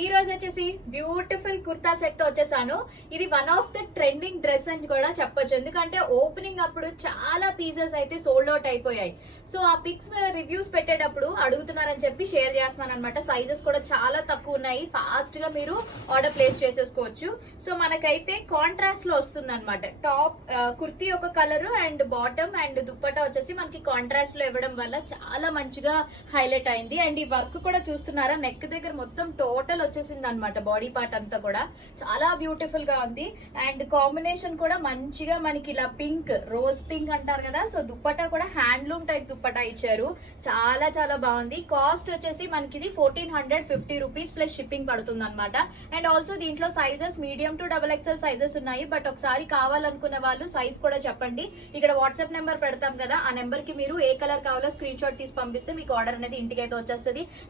ఈ రోజు వచ్చేసి బ్యూటిఫుల్ కుర్తా సెట్ తో వచ్చేసాను. ఇది one of the trending dress అని కూడా చెప్పొచ్చు, ఎందుకంటే ఓపెనింగ్ అప్పుడు చాలా పీసెస్ అయితే సోల్డ్ అవుట్ అయిపోయాయి. సో ఆ పిక్స్ రివ్యూస్ పెట్టేటప్పుడు అడుగుతున్నారని చెప్పి షేర్ చేస్తున్నాను అనమాట. సైజెస్ కూడా చాలా తక్కువ ఉన్నాయి, ఫాస్ట్ గా మీరు ఆర్డర్ ప్లేస్ చేసేసుకోవచ్చు. సో మనకైతే కాంట్రాస్ట్ లో వస్తుంది అనమాట. టాప్ కుర్తీ ఒక colour and bottom and dupatta వచ్చేసి మనకి కాంట్రాస్ట్ లో ఇవ్వడం వల్ల చాలా మంచిగా హైలైట్ అయింది. అండ్ ఈ వర్క్ కూడా చూస్తున్నారా, నెక్ దగ్గర మొత్తం టోటల్ వచ్చేసింది అనమాట. బాడీ పార్ట్ అంతా కూడా చాలా బ్యూటిఫుల్ గా ఉంది. అండ్ కాంబినేషన్ కూడా మంచిగా మనకి ఇలా పింక్, రోజ్ పింక్ అంటారు కదా, సో దుప్పటా కూడా హ్యాండ్లూమ్ టైప్ దుప్పటా ఇచ్చారు. చాలా చాలా బాగుంది. కాస్ట్ వచ్చేసి మనకి ఇది 1450 రూపీస్ ప్లస్ షిప్పింగ్ పడుతుంది అనమాట. అండ్ ఆల్సో దీంట్లో sizes medium to XXL sizes ఉన్నాయి. బట్ ఒకసారి కావాలనుకున్న వాళ్ళు సైజ్ కూడా చెప్పండి. ఇక్కడ వాట్సాప్ నెంబర్ పెడతాం కదా, ఆ నెంబర్ కి మీరు ఏ కలర్ కావాలో స్క్రీన్ షాట్ తీసి పంపిస్తే మీకు ఆర్డర్ అనేది ఇంటికైతే వచ్చేస్తుంది.